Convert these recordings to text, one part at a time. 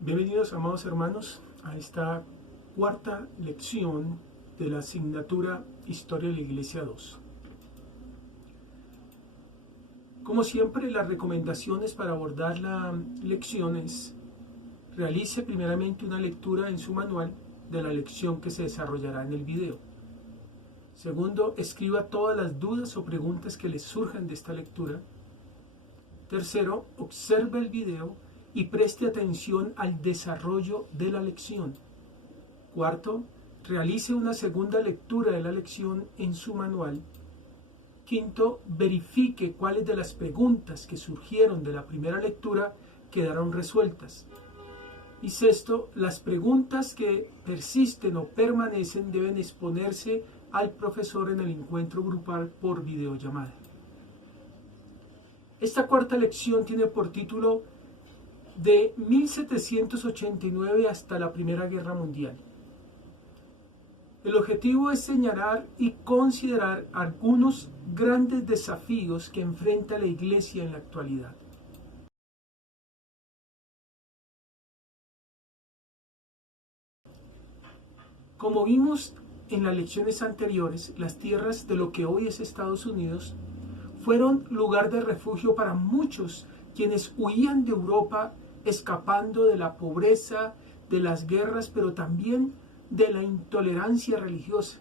Bienvenidos, amados hermanos, a esta cuarta lección de la asignatura Historia de la Iglesia 2. Como siempre, las recomendaciones para abordar la lección es: realice primeramente una lectura en su manual de la lección que se desarrollará en el video. Segundo, escriba todas las dudas o preguntas que le surjan de esta lectura. Tercero, observe el video y preste atención al desarrollo de la lección. Cuarto, realice una segunda lectura de la lección en su manual. Quinto, verifique cuáles de las preguntas que surgieron de la primera lectura quedaron resueltas. Y sexto, las preguntas que persisten o permanecen deben exponerse al profesor en el encuentro grupal por videollamada. Esta cuarta lección tiene por título de 1789 hasta la Primera Guerra Mundial. El objetivo es señalar y considerar algunos grandes desafíos que enfrenta la Iglesia en la actualidad. Como vimos en las lecciones anteriores, las tierras de lo que hoy es Estados Unidos fueron lugar de refugio para muchos quienes huían de Europa escapando de la pobreza, de las guerras, pero también de la intolerancia religiosa.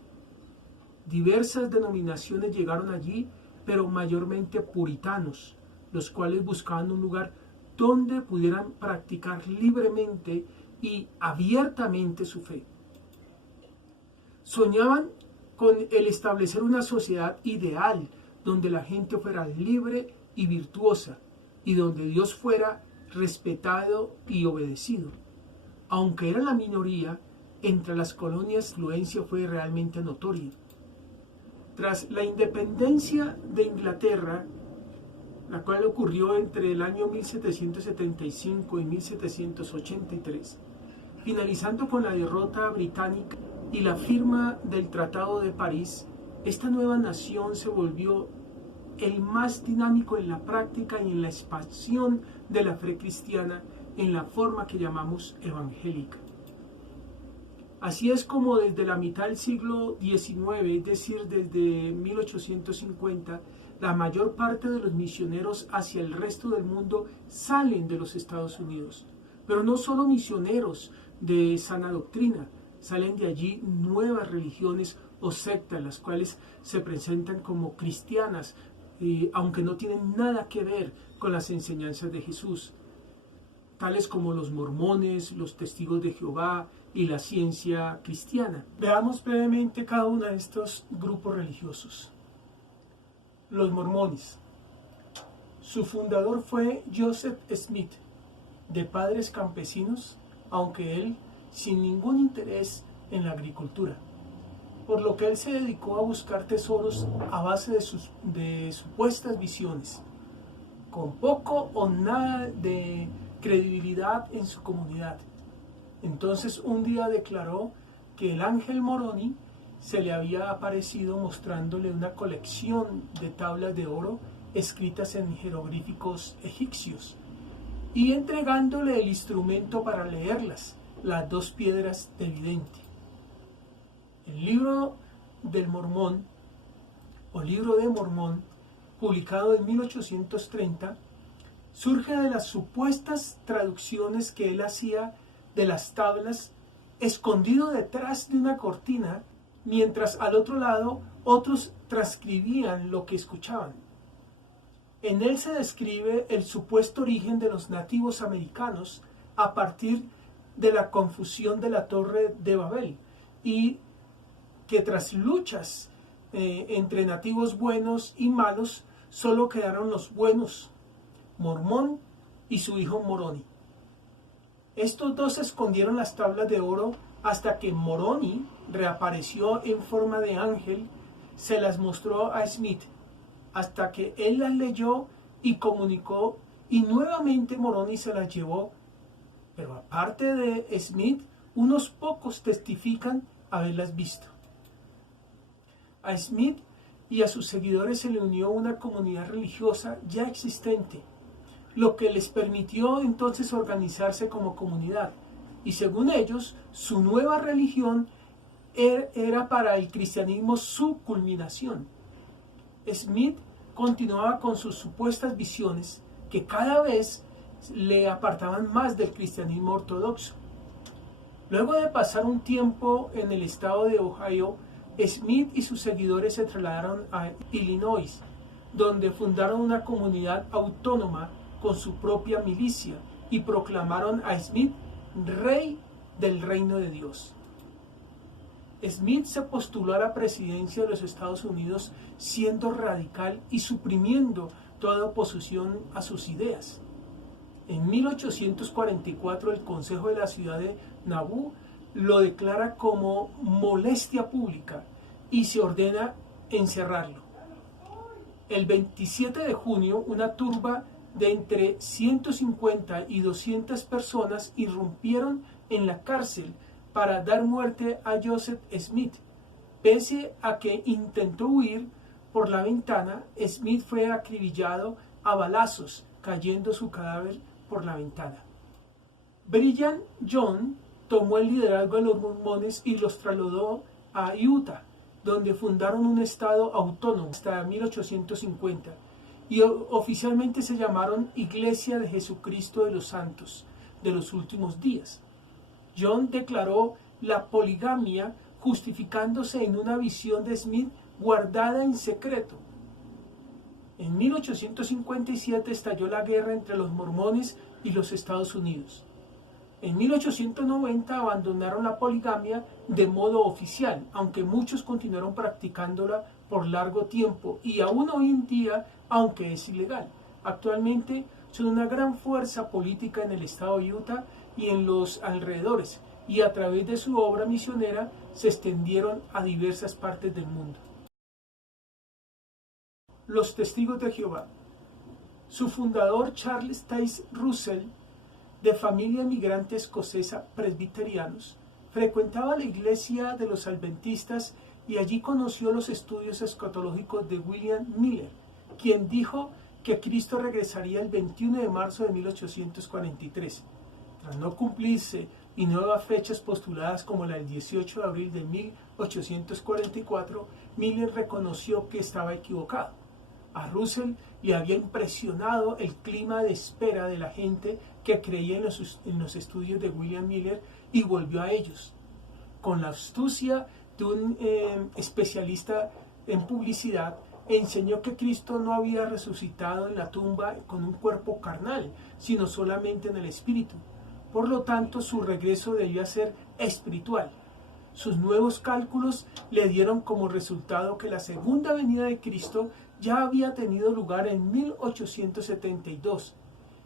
Diversas denominaciones llegaron allí, pero mayormente puritanos, los cuales buscaban un lugar donde pudieran practicar libremente y abiertamente su fe. Soñaban con el establecer una sociedad ideal donde la gente fuera libre y virtuosa y donde Dios fuera respetado y obedecido. Aunque era la minoría, entre las colonias la influencia fue realmente notoria. Tras la independencia de Inglaterra, la cual ocurrió entre el año 1775 y 1783, finalizando con la derrota británica y la firma del Tratado de París, esta nueva nación se volvió el más dinámico en la práctica y en la expansión de la fe cristiana en la forma que llamamos evangélica. Así es como desde la mitad del siglo XIX, es decir, desde 1850, la mayor parte de los misioneros hacia el resto del mundo salen de los Estados Unidos. Pero no solo misioneros de sana doctrina, salen de allí nuevas religiones o sectas, las cuales se presentan como cristianas, aunque no tienen nada que ver con las enseñanzas de Jesús, tales como los mormones, los testigos de Jehová y la ciencia cristiana. Veamos brevemente cada uno de estos grupos religiosos. Los mormones. Su fundador fue Joseph Smith, de padres campesinos, aunque él sin ningún interés en la agricultura, por lo que él se dedicó a buscar tesoros a base de supuestas visiones, con poco o nada de credibilidad en su comunidad. Entonces un día declaró que el ángel Moroni se le había aparecido mostrándole una colección de tablas de oro escritas en jeroglíficos egipcios y entregándole el instrumento para leerlas, las dos piedras de vidente. El libro del Mormón, o Libro de Mormón, publicado en 1830, surge de las supuestas traducciones que él hacía de las tablas, escondido detrás de una cortina, mientras al otro lado otros transcribían lo que escuchaban. En él se describe el supuesto origen de los nativos americanos a partir de la confusión de la Torre de Babel, y que tras luchas entre nativos buenos y malos, solo quedaron los buenos, Mormón y su hijo Moroni. Estos dos escondieron las tablas de oro hasta que Moroni reapareció en forma de ángel, se las mostró a Smith, hasta que él las leyó y comunicó, y nuevamente Moroni se las llevó. Pero aparte de Smith, unos pocos testifican haberlas visto. A Smith y a sus seguidores se le unió una comunidad religiosa ya existente, lo que les permitió entonces organizarse como comunidad. Y según ellos, su nueva religión era para el cristianismo su culminación. Smith continuaba con sus supuestas visiones que cada vez le apartaban más del cristianismo ortodoxo. Luego de pasar un tiempo en el estado de Ohio, Smith y sus seguidores se trasladaron a Illinois, donde fundaron una comunidad autónoma con su propia milicia y proclamaron a Smith rey del reino de Dios. Smith se postuló a la presidencia de los Estados Unidos siendo radical y suprimiendo toda oposición a sus ideas. En 1844 el Consejo de la ciudad de Nauvoo lo declara como molestia pública y se ordena encerrarlo. El 27 de junio una turba de entre 150 y 200 personas irrumpieron en la cárcel para dar muerte a Joseph Smith. Pese a que intentó huir por la ventana, Smith fue acribillado a balazos, cayendo su cadáver por la ventana. Brigham Young tomó el liderazgo de los mormones y los trasladó a Utah, donde fundaron un estado autónomo hasta 1850 y oficialmente se llamaron Iglesia de Jesucristo de los Santos de los Últimos Días. Young declaró la poligamia justificándose en una visión de Smith guardada en secreto. En 1857 estalló la guerra entre los mormones y los Estados Unidos. En 1890 abandonaron la poligamia de modo oficial, aunque muchos continuaron practicándola por largo tiempo y aún hoy en día, aunque es ilegal. Actualmente son una gran fuerza política en el estado de Utah y en los alrededores, y a través de su obra misionera se extendieron a diversas partes del mundo. Los Testigos de Jehová. Su fundador, Charles Taze Russell, de familia inmigrante escocesa, presbiterianos, frecuentaba la iglesia de los adventistas y allí conoció los estudios escatológicos de William Miller, quien dijo que Cristo regresaría el 21 de marzo de 1843. Tras no cumplirse y nuevas fechas postuladas como la del 18 de abril de 1844, Miller reconoció que estaba equivocado. A Russell le había impresionado el clima de espera de la gente que creía en los estudios de William Miller y volvió a ellos. Con la astucia de un especialista en publicidad, enseñó que Cristo no había resucitado en la tumba con un cuerpo carnal, sino solamente en el espíritu. Por lo tanto, su regreso debía ser espiritual. Sus nuevos cálculos le dieron como resultado que la segunda venida de Cristo ya había tenido lugar en 1872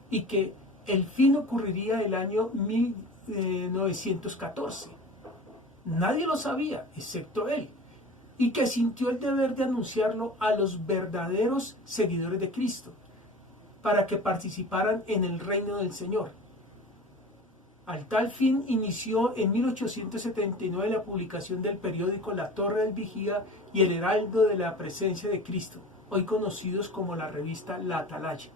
y que el fin ocurriría el año 1914. Nadie lo sabía, excepto él, y que sintió el deber de anunciarlo a los verdaderos seguidores de Cristo, para que participaran en el reino del Señor. Al tal fin inició en 1879 la publicación del periódico La Torre del Vigía y el Heraldo de la Presencia de Cristo, hoy conocidos como la revista La Atalaya.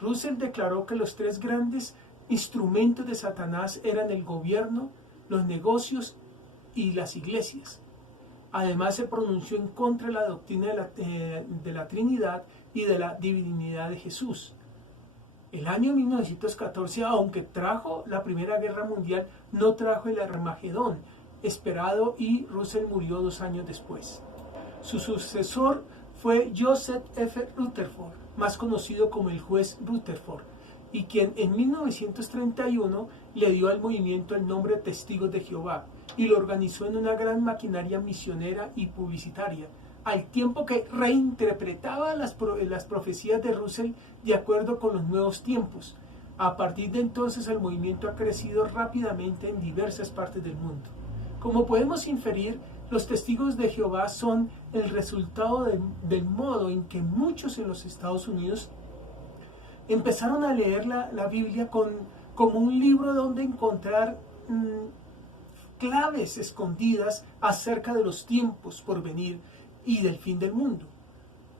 Russell declaró que los tres grandes instrumentos de Satanás eran el gobierno, los negocios y las iglesias. Además se pronunció en contra de la doctrina de la Trinidad y de la divinidad de Jesús. El año 1914, aunque trajo la Primera Guerra Mundial, no trajo el Armagedón esperado y Russell murió 2 años después. Su sucesor fue Joseph F. Rutherford, más conocido como el juez Rutherford, y quien en 1931 le dio al movimiento el nombre Testigos de Jehová y lo organizó en una gran maquinaria misionera y publicitaria, al tiempo que reinterpretaba las profecías de Russell de acuerdo con los nuevos tiempos. A partir de entonces el movimiento ha crecido rápidamente en diversas partes del mundo. Como podemos inferir, los testigos de Jehová son el resultado del modo en que muchos en los Estados Unidos empezaron a leer la Biblia como un libro donde encontrar claves escondidas acerca de los tiempos por venir y del fin del mundo.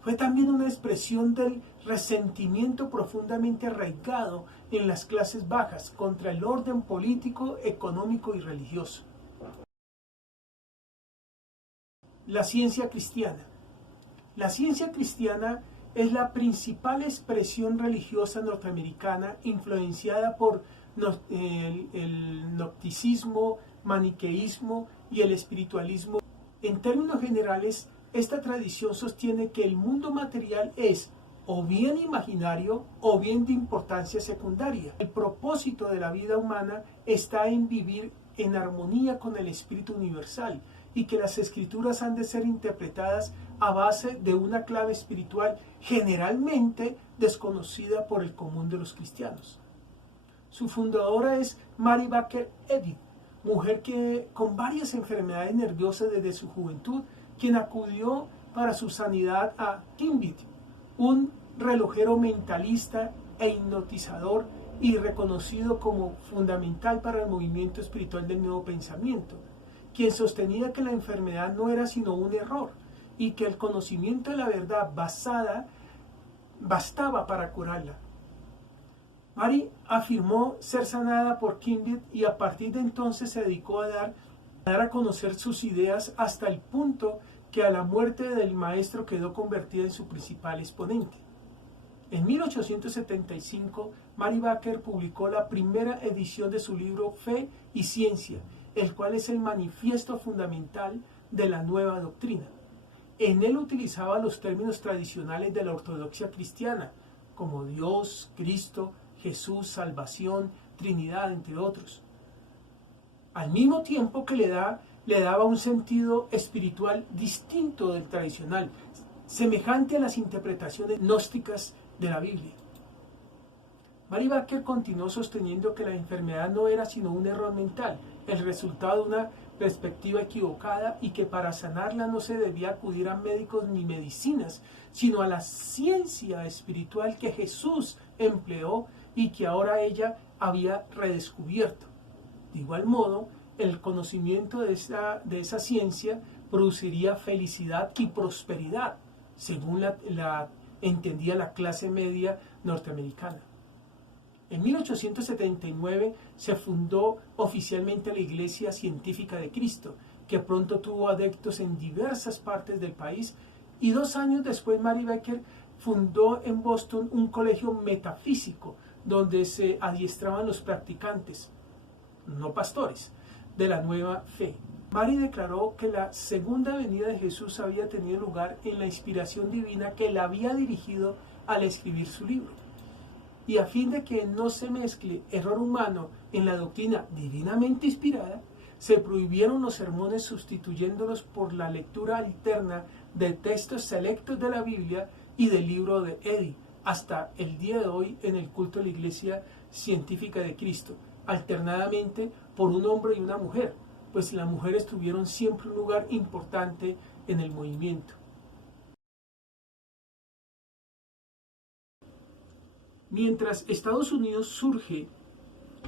Fue también una expresión del resentimiento profundamente arraigado en las clases bajas contra el orden político, económico y religioso. La ciencia cristiana. La ciencia cristiana es la principal expresión religiosa norteamericana influenciada por el gnosticismo, maniqueísmo y el espiritualismo. En términos generales, esta tradición sostiene que el mundo material es o bien imaginario o bien de importancia secundaria. El propósito de la vida humana está en vivir en armonía con el espíritu universal y que las escrituras han de ser interpretadas a base de una clave espiritual generalmente desconocida por el común de los cristianos. Su fundadora es Mary Baker Eddy, mujer que con varias enfermedades nerviosas desde su juventud, quien acudió para su sanidad a Kimbit, un relojero mentalista e hipnotizador y reconocido como fundamental para el movimiento espiritual del nuevo pensamiento, quien sostenía que la enfermedad no era sino un error y que el conocimiento de la verdad bastaba para curarla. Mary afirmó ser sanada por Kimbit y a partir de entonces se dedicó a dar a conocer sus ideas hasta el punto que a la muerte del maestro quedó convertida en su principal exponente. En 1875, Mary Baker publicó la primera edición de su libro Fe y Ciencia, el cual es el manifiesto fundamental de la nueva doctrina. En él utilizaba los términos tradicionales de la ortodoxia cristiana, como Dios, Cristo, Jesús, salvación, Trinidad, entre otros. Al mismo tiempo que le daba un sentido espiritual distinto del tradicional, semejante a las interpretaciones gnósticas de la Biblia. Mary Baker continuó sosteniendo que la enfermedad no era sino un error mental, el resultado de una perspectiva equivocada y que para sanarla no se debía acudir a médicos ni medicinas, sino a la ciencia espiritual que Jesús empleó y que ahora ella había redescubierto. De igual modo, el conocimiento de esa ciencia produciría felicidad y prosperidad, según la entendía la clase media norteamericana. En 1879 se fundó oficialmente la Iglesia Científica de Cristo, que pronto tuvo adeptos en diversas partes del país, y 2 años después Mary Baker fundó en Boston un colegio metafísico donde se adiestraban los practicantes, no pastores, de la nueva fe. Mary declaró que la segunda venida de Jesús había tenido lugar en la inspiración divina que la había dirigido al escribir su libro. Y a fin de que no se mezcle error humano en la doctrina divinamente inspirada, se prohibieron los sermones sustituyéndolos por la lectura alterna de textos selectos de la Biblia y del libro de Eddy, hasta el día de hoy en el culto de la Iglesia Científica de Cristo, alternadamente por un hombre y una mujer, pues las mujeres tuvieron siempre un lugar importante en el movimiento. Mientras Estados Unidos surge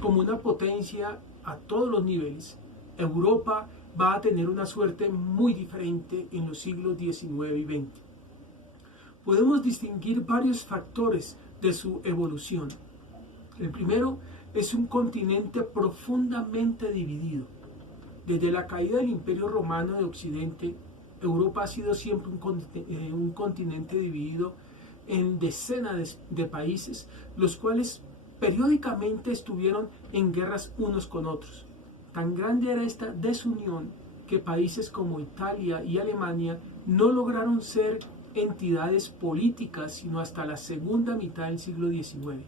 como una potencia a todos los niveles, Europa va a tener una suerte muy diferente en los siglos XIX y XX. Podemos distinguir varios factores de su evolución. El primero es un continente profundamente dividido. Desde la caída del Imperio Romano de Occidente, Europa ha sido siempre un continente dividido en decenas de países, los cuales periódicamente estuvieron en guerras unos con otros. Tan grande era esta desunión que países como Italia y Alemania no lograron ser entidades políticas sino hasta la segunda mitad del siglo XIX.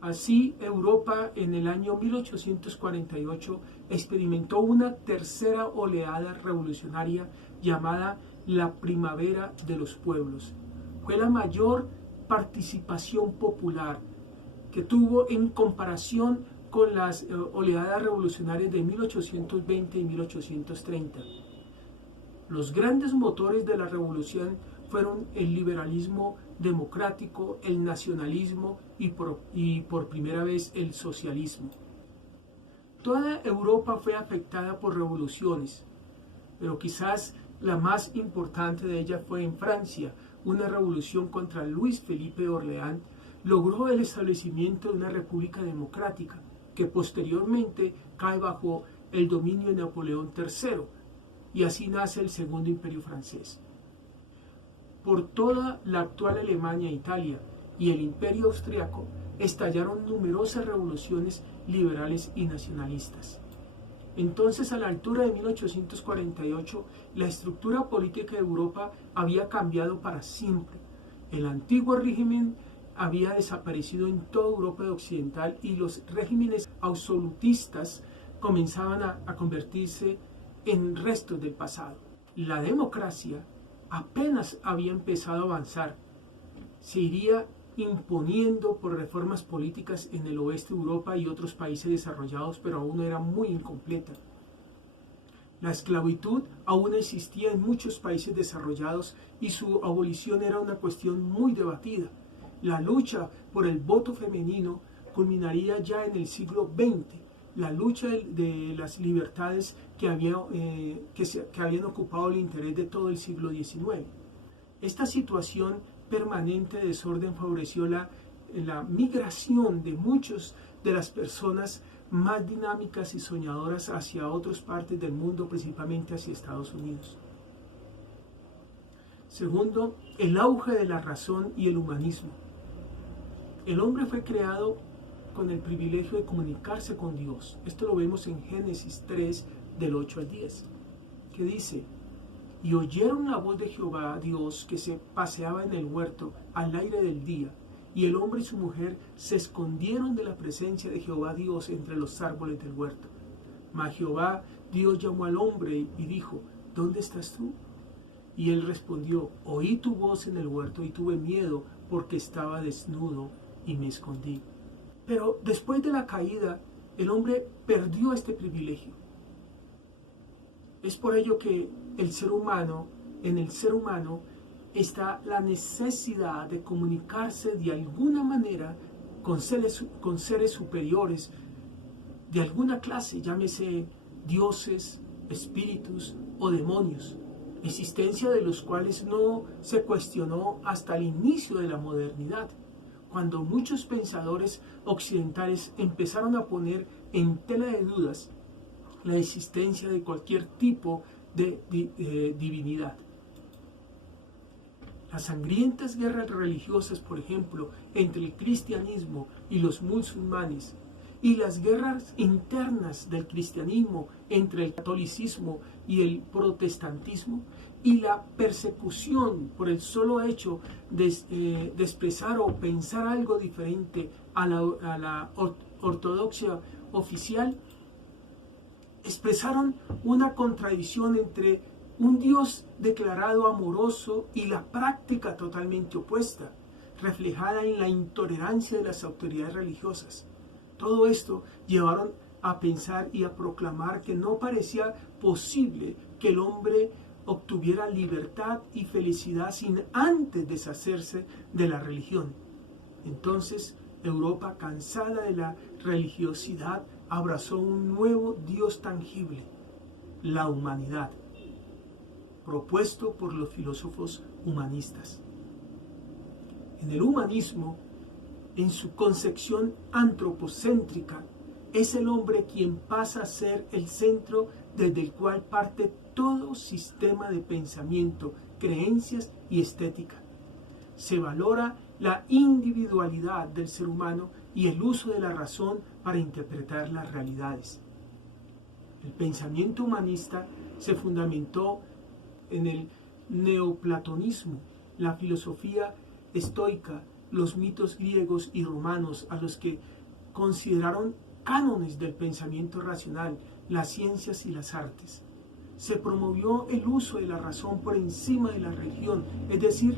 Así, Europa en el año 1848 experimentó una tercera oleada revolucionaria llamada la Primavera de los Pueblos. Fue la mayor participación popular que tuvo en comparación con las oleadas revolucionarias de 1820 y 1830. Los grandes motores de la revolución fueron el liberalismo democrático, el nacionalismo y por primera vez el socialismo. Toda Europa fue afectada por revoluciones, pero quizás la más importante de ellas fue en Francia, una revolución contra Luis Felipe de Orleans, logró el establecimiento de una república democrática que posteriormente cae bajo el dominio de Napoleón III, y así nace el Segundo Imperio francés. Por toda la actual Alemania e Italia y el Imperio austriaco estallaron numerosas revoluciones liberales y nacionalistas. Entonces, a la altura de 1848, la estructura política de Europa había cambiado para siempre. El antiguo régimen había desaparecido en toda Europa occidental y los regímenes absolutistas comenzaban a convertirse en restos del pasado. La democracia apenas había empezado a avanzar. Se iría imponiendo por reformas políticas en el oeste de Europa y otros países desarrollados, pero aún era muy incompleta. La esclavitud aún existía en muchos países desarrollados y su abolición era una cuestión muy debatida. La lucha por el voto femenino culminaría ya en el siglo XX. La lucha de las libertades que habían ocupado el interés de todo el siglo XIX. Esta situación permanente de desorden favoreció la migración de muchas de las personas más dinámicas y soñadoras hacia otras partes del mundo, principalmente hacia Estados Unidos. Segundo, el auge de la razón y el humanismo. El hombre fue creado con el privilegio de comunicarse con Dios. Esto lo vemos en Génesis 3, del 8 al 10, que dice: y oyeron la voz de Jehová Dios que se paseaba en el huerto al aire del día, y el hombre y su mujer se escondieron de la presencia de Jehová Dios entre los árboles del huerto. Mas Jehová Dios llamó al hombre y dijo: ¿dónde estás tú? Y él respondió: oí tu voz en el huerto y tuve miedo porque estaba desnudo y me escondí. Pero después de la caída, el hombre perdió este privilegio. Es por ello que en el ser humano está la necesidad de comunicarse de alguna manera con seres superiores de alguna clase, llámese dioses, espíritus o demonios, existencia de los cuales no se cuestionó hasta el inicio de la modernidad, cuando muchos pensadores occidentales empezaron a poner en tela de dudas la existencia de cualquier tipo de divinidad. Las sangrientas guerras religiosas, por ejemplo, entre el cristianismo y los musulmanes, y las guerras internas del cristianismo entre el catolicismo y el protestantismo, y la persecución por el solo hecho de expresar o pensar algo diferente a la ortodoxia oficial, expresaron una contradicción entre un Dios declarado amoroso y la práctica totalmente opuesta, reflejada en la intolerancia de las autoridades religiosas. Todo esto llevaron a pensar y a proclamar que no parecía posible que el hombre obtuviera libertad y felicidad sin antes deshacerse de la religión. Entonces, Europa, cansada de la religiosidad, abrazó un nuevo Dios tangible, la humanidad, propuesto por los filósofos humanistas. En el humanismo, en su concepción antropocéntrica, es el hombre quien pasa a ser el centro desde el cual parte todo sistema de pensamiento, creencias y estética. Se valora la individualidad del ser humano y el uso de la razón para interpretar las realidades. El pensamiento humanista se fundamentó en el neoplatonismo, la filosofía estoica, los mitos griegos y romanos, a los que consideraron cánones del pensamiento racional, las ciencias y las artes. Se promovió el uso de la razón por encima de la religión, es decir,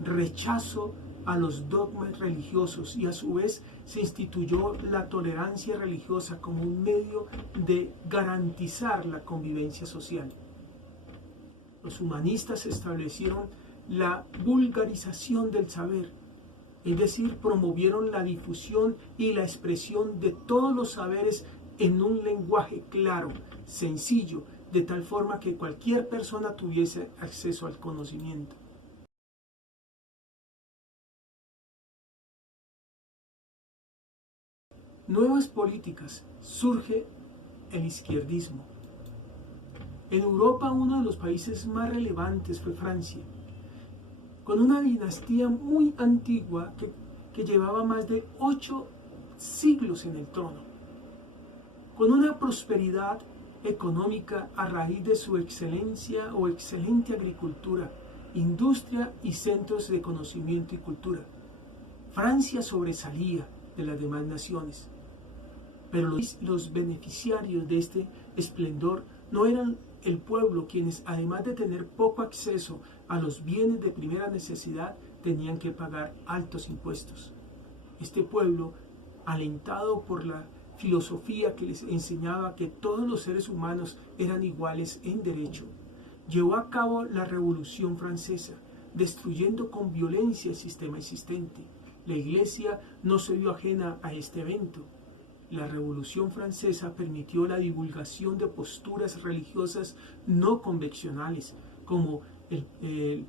rechazo a los dogmas religiosos, y a su vez se instituyó la tolerancia religiosa como un medio de garantizar la convivencia social. Los humanistas establecieron la vulgarización del saber, es decir, promovieron la difusión y la expresión de todos los saberes en un lenguaje claro, sencillo, de tal forma que cualquier persona tuviese acceso al conocimiento. nuevas políticas, surge el izquierdismo. En Europa, uno de los países más relevantes fue Francia, con una dinastía muy antigua que llevaba más de 8 siglos en el trono, con una prosperidad económica a raíz de su excelencia o excelente agricultura, industria y centros de conocimiento y cultura. Francia sobresalía de las demás naciones, pero los beneficiarios de este esplendor no eran el pueblo, quienes además de tener poco acceso a los bienes de primera necesidad, tenían que pagar altos impuestos. Este pueblo, alentado por la filosofía que les enseñaba que todos los seres humanos eran iguales en derecho, llevó a cabo la Revolución Francesa, destruyendo con violencia el sistema existente. La Iglesia no se vio ajena a este evento. La Revolución Francesa permitió la divulgación de posturas religiosas no convencionales, como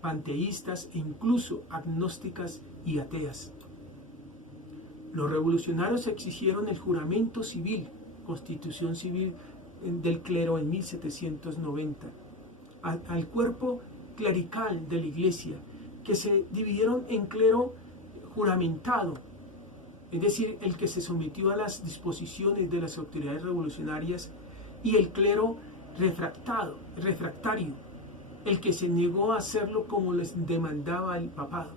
panteístas e incluso agnósticas y ateas. Los revolucionarios exigieron el juramento civil, constitución civil del clero en 1790, al cuerpo clerical de la Iglesia, que se dividieron en clero juramentado, es decir, el que se sometió a las disposiciones de las autoridades revolucionarias, y el clero refractario, el que se negó a hacerlo como les demandaba el papado.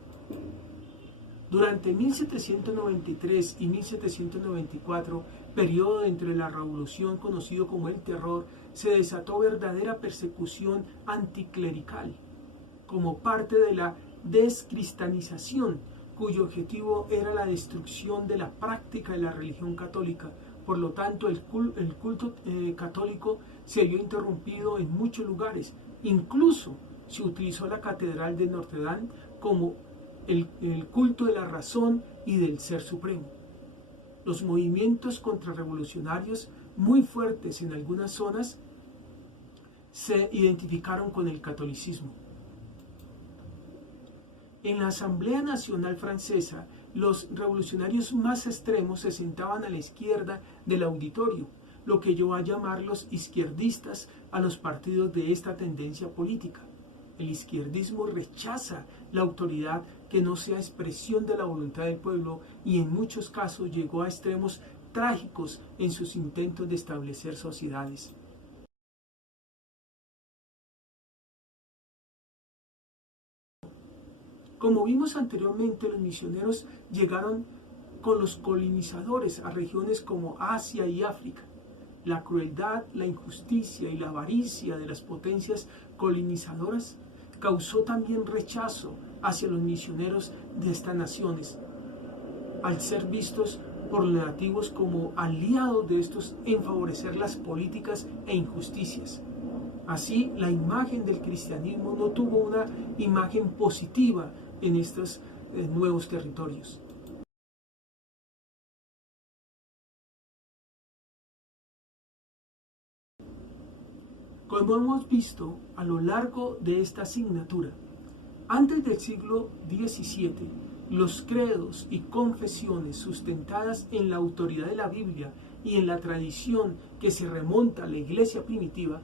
Durante 1793 y 1794, periodo entre la Revolución conocido como el Terror, se desató verdadera persecución anticlerical, como parte de la descristianización, cuyo objetivo era la destrucción de la práctica de la religión católica. Por lo tanto, el culto católico se vio interrumpido en muchos lugares. Incluso se utilizó la Catedral de Notre Dame como el culto de la razón y del Ser Supremo. Los movimientos contrarrevolucionarios, muy fuertes en algunas zonas, se identificaron con el catolicismo. En la Asamblea Nacional Francesa, los revolucionarios más extremos se sentaban a la izquierda del auditorio, lo que llevó a llamar los izquierdistas a los partidos de esta tendencia política. El izquierdismo rechaza la autoridad que no sea expresión de la voluntad del pueblo y en muchos casos llegó a extremos trágicos en sus intentos de establecer sociedades. Como vimos anteriormente, los misioneros llegaron con los colonizadores a regiones como Asia y África. La crueldad, la injusticia y la avaricia de las potencias colonizadoras causó también rechazo hacia los misioneros de estas naciones, al ser vistos por los nativos como aliados de estos en favorecer las políticas e injusticias. Así, la imagen del cristianismo no tuvo una imagen positiva en estos nuevos territorios. Como hemos visto a lo largo de esta asignatura, antes del siglo XVII, los credos y confesiones sustentadas en la autoridad de la Biblia y en la tradición que se remonta a la Iglesia primitiva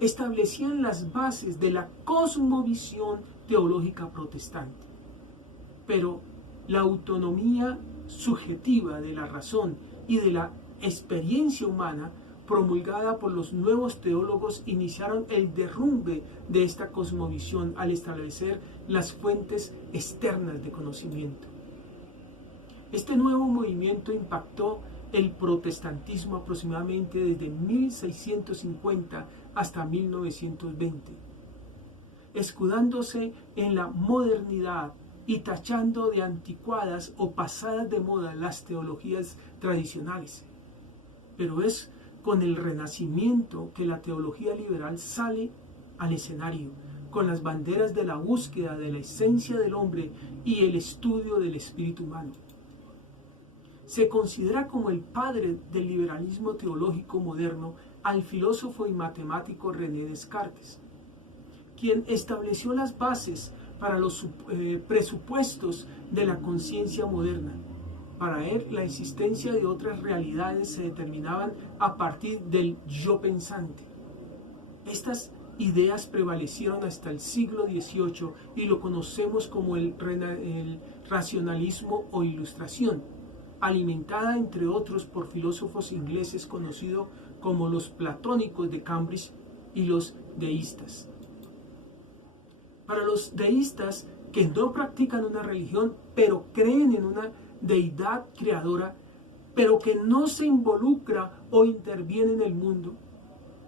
establecían las bases de la cosmovisión teológica protestante. Pero la autonomía subjetiva de la razón y de la experiencia humana promulgada por los nuevos teólogos iniciaron el derrumbe de esta cosmovisión al establecer las fuentes externas de conocimiento. Este nuevo movimiento impactó el protestantismo aproximadamente desde 1650 hasta 1920, escudándose en la modernidad y tachando de anticuadas o pasadas de moda las teologías tradicionales. Pero es con el Renacimiento que la teología liberal sale al escenario, con las banderas de la búsqueda de la esencia del hombre y el estudio del espíritu humano. Se considera como el padre del liberalismo teológico moderno al filósofo y matemático René Descartes, quien estableció las bases para los presupuestos de la conciencia moderna. Para él, la existencia de otras realidades se determinaban a partir del yo pensante. Estas ideas prevalecieron hasta el siglo XVIII y lo conocemos como el racionalismo o ilustración, alimentada entre otros por filósofos ingleses conocidos como los platónicos de Cambridge y los deístas. Para los deístas, que no practican una religión, pero creen en una deidad creadora, pero que no se involucra o interviene en el mundo,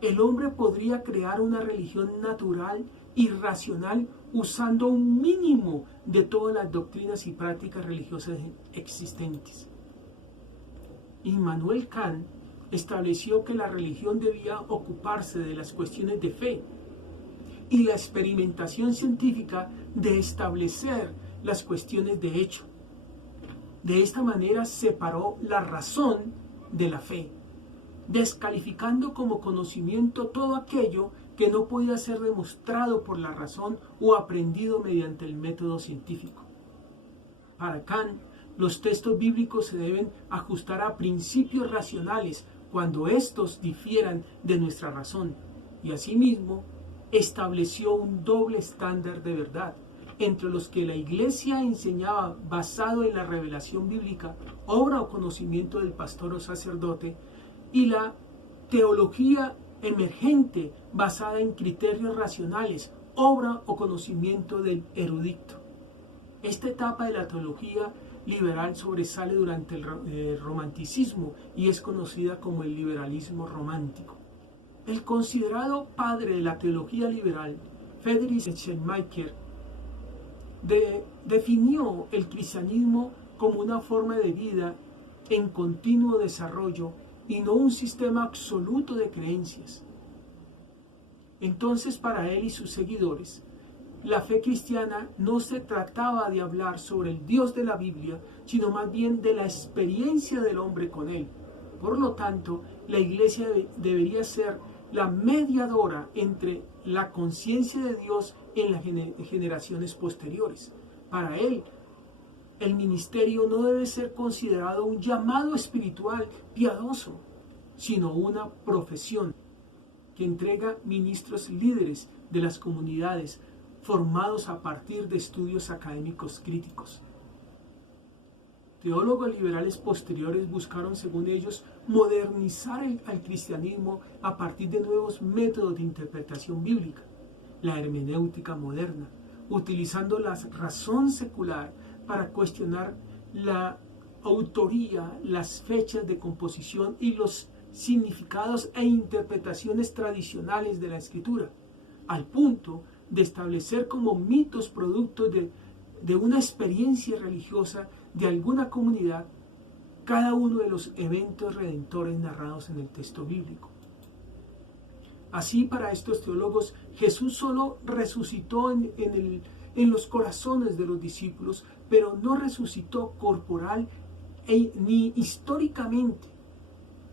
el hombre podría crear una religión natural y racional usando un mínimo de todas las doctrinas y prácticas religiosas existentes. Immanuel Kant estableció que la religión debía ocuparse de las cuestiones de fe y la experimentación científica de establecer las cuestiones de hecho. De esta manera separó la razón de la fe, descalificando como conocimiento todo aquello que no podía ser demostrado por la razón o aprendido mediante el método científico. Para Kant, los textos bíblicos se deben ajustar a principios racionales cuando estos difieran de nuestra razón, y asimismo estableció un doble estándar de verdad, entre los que la Iglesia enseñaba basado en la revelación bíblica, obra o conocimiento del pastor o sacerdote, y la teología emergente basada en criterios racionales, obra o conocimiento del erudito. Esta etapa de la teología liberal sobresale durante el romanticismo y es conocida como el liberalismo romántico. El considerado padre de la teología liberal, Friedrich Schleiermacher, definió el cristianismo como una forma de vida en continuo desarrollo y no un sistema absoluto de creencias. Entonces, para él y sus seguidores, la fe cristiana no se trataba de hablar sobre el Dios de la Biblia, sino más bien de la experiencia del hombre con él. Por lo tanto, la Iglesia debería ser la mediadora entre la conciencia de Dios en las generaciones posteriores. Para él, el ministerio no debe ser considerado un llamado espiritual piadoso, sino una profesión que entrega ministros líderes de las comunidades formados a partir de estudios académicos críticos. Teólogos liberales posteriores buscaron, según ellos, modernizar al cristianismo a partir de nuevos métodos de interpretación bíblica, la hermenéutica moderna, utilizando la razón secular para cuestionar la autoría, las fechas de composición y los significados e interpretaciones tradicionales de la Escritura, al punto de establecer como mitos productos de una experiencia religiosa de alguna comunidad cada uno de los eventos redentores narrados en el texto bíblico. Así, para estos teólogos, Jesús solo resucitó en los corazones de los discípulos, pero no resucitó corporal ni históricamente,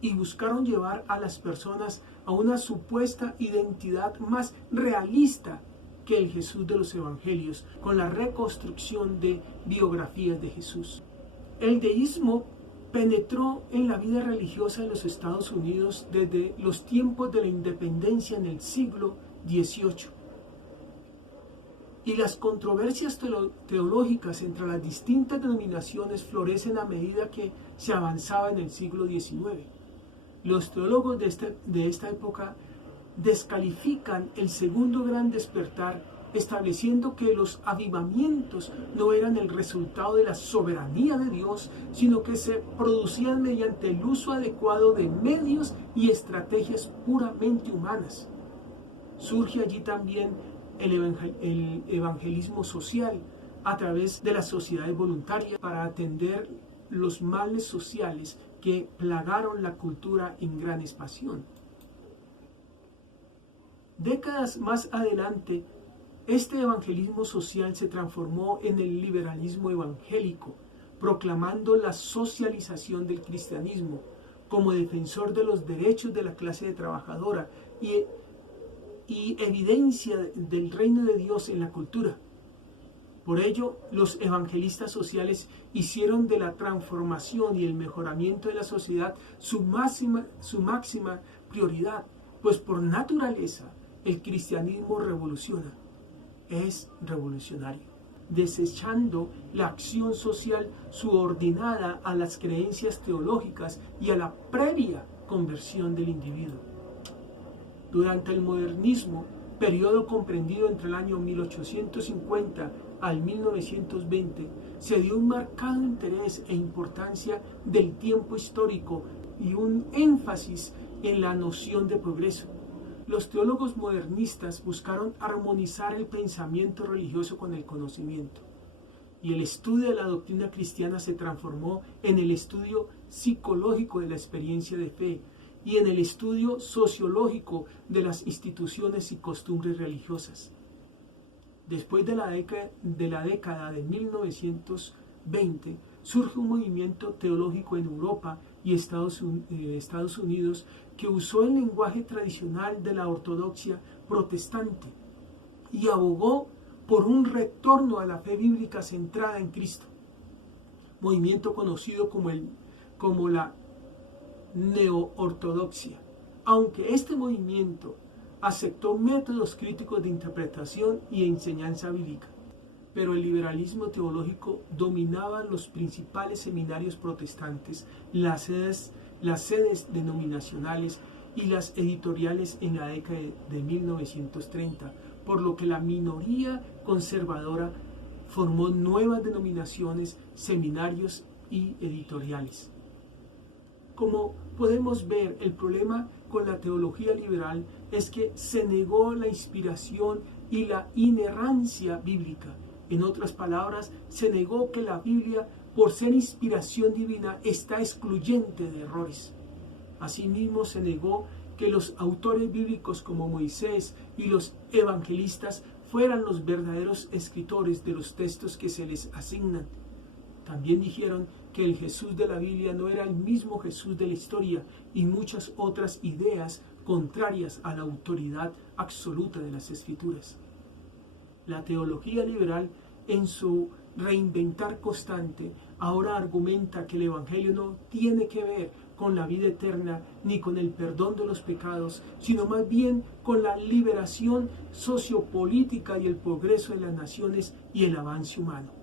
y buscaron llevar a las personas a una supuesta identidad más realista que el Jesús de los Evangelios, con la reconstrucción de biografías de Jesús. El deísmo penetró en la vida religiosa de los Estados Unidos desde los tiempos de la independencia en el siglo XVIII. Y las controversias teológicas entre las distintas denominaciones florecen a medida que se avanzaba en el siglo XIX. Los teólogos de esta época descalifican el segundo gran despertar, estableciendo que los avivamientos no eran el resultado de la soberanía de Dios, sino que se producían mediante el uso adecuado de medios y estrategias puramente humanas. Surge allí también el evangelismo social a través de las sociedades voluntarias para atender los males sociales que plagaron la cultura en gran expansión. Décadas más adelante, este evangelismo social se transformó en el liberalismo evangélico, proclamando la socialización del cristianismo como defensor de los derechos de la clase trabajadora y evidencia del reino de Dios en la cultura. Por ello, los evangelistas sociales hicieron de la transformación y el mejoramiento de la sociedad su máxima prioridad, pues por naturaleza el cristianismo revoluciona, es revolucionario, desechando la acción social subordinada a las creencias teológicas y a la previa conversión del individuo. Durante el modernismo, periodo comprendido entre el año 1850 al 1920, se dio un marcado interés e importancia del tiempo histórico y un énfasis en la noción de progreso. Los teólogos modernistas buscaron armonizar el pensamiento religioso con el conocimiento, y el estudio de la doctrina cristiana se transformó en el estudio psicológico de la experiencia de fe y en el estudio sociológico de las instituciones y costumbres religiosas. Después de la década de 1920, surge un movimiento teológico en Europa y Estados Unidos que usó el lenguaje tradicional de la ortodoxia protestante y abogó por un retorno a la fe bíblica centrada en Cristo, movimiento conocido como la neoortodoxia. Aunque este movimiento aceptó métodos críticos de interpretación y enseñanza bíblica, pero el liberalismo teológico dominaba los principales seminarios protestantes, las sedes denominacionales y las editoriales en la década de 1930, por lo que la minoría conservadora formó nuevas denominaciones, seminarios y editoriales. Como podemos ver, el problema con la teología liberal es que se negó la inspiración y la inerrancia bíblica. En otras palabras, se negó que la Biblia, por ser inspiración divina, está excluyente de errores. Asimismo, se negó que los autores bíblicos como Moisés y los evangelistas fueran los verdaderos escritores de los textos que se les asignan. También dijeron que el Jesús de la Biblia no era el mismo Jesús de la historia y muchas otras ideas contrarias a la autoridad absoluta de las Escrituras. La teología liberal, en su reinventar constante, ahora argumenta que el Evangelio no tiene que ver con la vida eterna ni con el perdón de los pecados, sino más bien con la liberación sociopolítica y el progreso de las naciones y el avance humano.